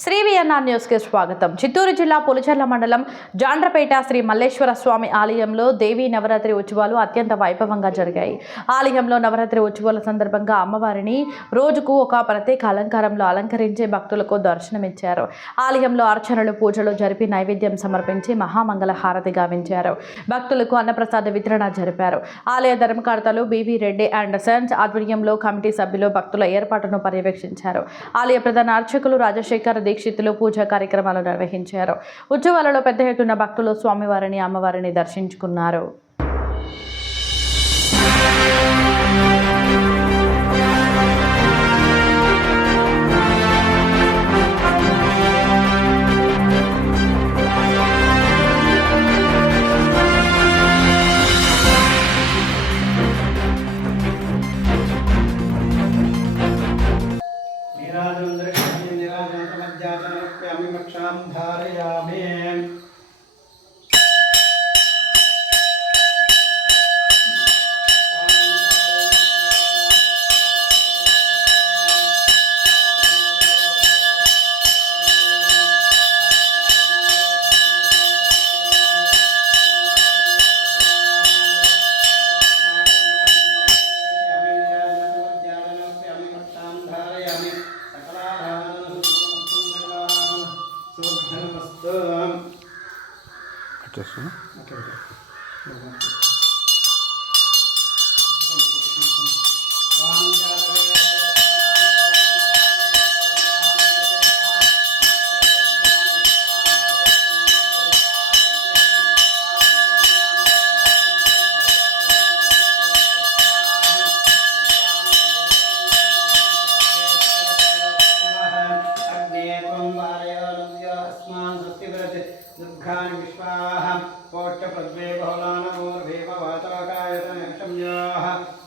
శ్రీవిఎన్ఆర్ news కి స్వాగతం. చిత్తూరు జిల్లా పులిచెర్ల మండలం జాండ్రపేట శ్రీ మల్లేశ్వర స్వామి ఆలయంలో దేవీ నవరాత్రి ఉత్సవాలు అత్యంత వైభవంగా జరిగాయి. ఆలయంలో నవరాత్రి ఉత్సవాల సందర్భంగా అమ్మవారిని రోజుకు ఒక ప్రత్యేక అలంకారంలో అలంకరించి భక్తులకు దర్శనమిచ్చారు. ఆలయంలో అర్చనలు పూజలు జరిపి నైవేద్యం సమర్పించి మహామంగళ హారతి గావించారు. భక్తులకు అన్నప్రసాద వితరణ జరిపారు. ఆలయ ధర్మకర్తలు బివి రెడ్డి అండ్ సన్స్ ఆధ్వర్యంలో కమిటీ సభ్యులు భక్తుల ఏర్పాటును పర్యవేక్షించారు. ఆలయ ప్రధాన అర్చకులు రాజశేఖర్ దీక్షితులు పూజా కార్యక్రమాలు నిర్వహించారు. ఉత్సవాలలో పెద్ద ఎత్తున భక్తులు స్వామివారిని అమ్మవారిని దర్శించుకున్నారు.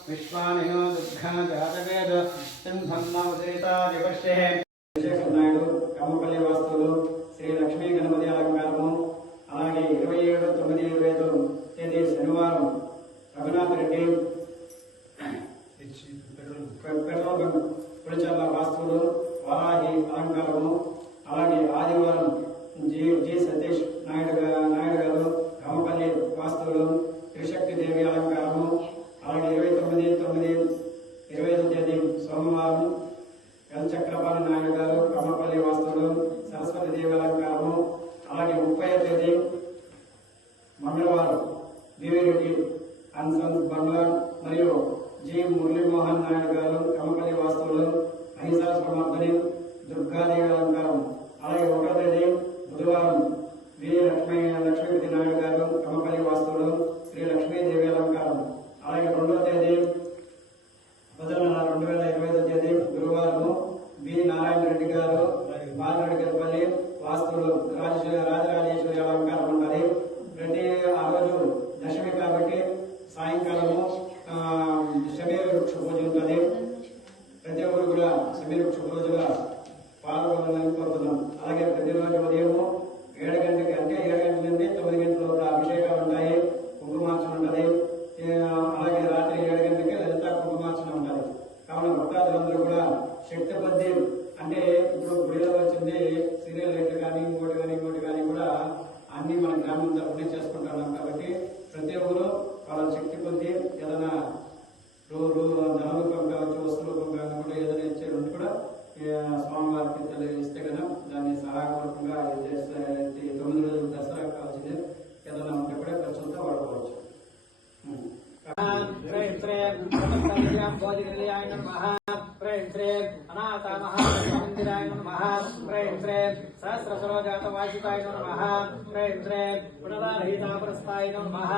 విశ్వానినో దుఃఖ జాతవేద సింహమ్మ ఉదరితాదివర్షే నాయుడు కమ్మపల్లి వాస్తువులు శ్రీ లక్ష్మీ గణపతి అలంకారము. అలాగే 27/9/25 తేదీ శనివారం రఘునాథ్ రెడ్డి పెట్రోల్ బంక్ పులిచెర్ల వాస్తువులు వారాహి అలంకారము. అలాగే ఆదివారం జి సతీష్ నాయుడు గారు కమ్మపల్లి వాస్తువులు త్రిశక్తి దేవి అలంకారము. అలాగే 29/9/25 తేదీ సోమవారం చక్రపాణి నాయుడు గారు కమ్మపల్లి వాస్తువులు సరస్వతి దేవి అలంకారము. అలాగే 30వ తేదీ మంగళవారం దేవిరెడ్డి అండ్ సన్స్ బంగ్లా మరియు జి మురళీమోహన్ నాయుడు గారు కమ్మపల్లి వాస్తువులు మహిషాసురమర్దిని దుర్గాదేవి అలంకారం. అలాగే 1వ తేదీ బుధవారం వి లక్ష్మీపతి నాయుడు గారు కమ్మపల్లి వాస్తువులు శ్రీ లక్ష్మీదేవి అలంకారం. అలాగే 2వ తేదీ 2025 తేదీ గురువారం బి నారాయణ రెడ్డి గారు బాలరెడ్డిపల్లి వాస్తువులు రాజరాజేశ్వరి అలంకారం ఉంటుంది. ప్రతి ఆ రోజు దశమి కాబట్టి సాయంకాలము సమీర వృక్ష పూజ ఉంటుంది. ప్రతి ఒక్కరు కూడా సమీర వృక్ష పూజగా పాల్గొనాలని కోరుతున్నాం. అలాగే ప్రతిరోజు ఉదయము 7 గంటలకి అంటే 7 గంటల నుండి 9 గంటల లోపల అభిషేకాలు ఉంటాయి, కుంకుమార్చన ఉంటుంది. అలాగే రాత్రి 7 గంటలకి లలిత కుంకుమార్చన ఉంటుంది. కావున భక్తాదులందరూ కూడా శక్తి కొద్దీ అంటే ఇప్పుడు గుడిలో వచ్చింది సీరియల్ రేట్లు కానీ ఇంకోటి కానీ కూడా అన్ని మన గ్రామం తరఫునే చేసుకుంటున్నాం. కాబట్టి ప్రతి ఒక్కరు వాళ్ళ శక్తి కొద్దీ ఏదైనా ధనరూపం కావచ్చు, వస్తు రూపం కావచ్చు కూడా ఏదైనా ఇచ్చేది కూడా స్వామివారికి తెలియజేస్తే కదా దాన్ని సహాయపూర్వకంగా 9 రోజులు దసరా కావాల్సింది ఏదైనా ఉంటే కూడా ఖర్చులతో వాడుకోవచ్చు. సహస్రసరోజాతవాసికాయ నమః. ప్రేం శ్రేం పునరారహితాపరస్థాయ నమః.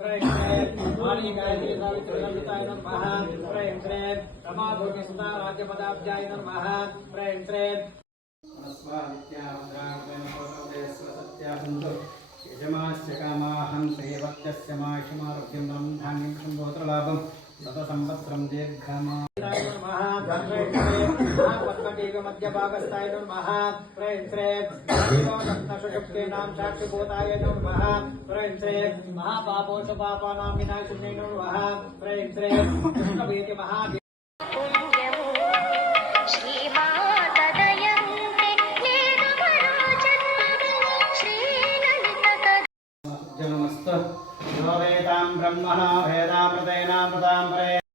ప్రేం శ్రేం మాణికాయ సావిత్రిలంబితాయ నమః. ప్రేం శ్రేం రమాభూమి సుధా రాజ్యపదాబ్జాయ నమః. ప్రేం శ్రేం యజమాస్య కామాహం శ్రీవత్యస్య మాహిమారోగ్యం ధాన్యం సంభోత్రలాభం సత సంవత్సరం దీర్ఘమా మధ్యభాగస్థాయ నమః. ప్రేం శ్రేం సుషుప్తీనాం సాక్షిభూతాయ నమః. ప్రేం శ్రేం మహాపాపోషపాపానాం వినాశినే నమః. ప్రేం శ్రేం కృష్ణభీతి మహా శ్రీమాతదయంతే ब्रह्मणो भेदामृतेनामृतां परे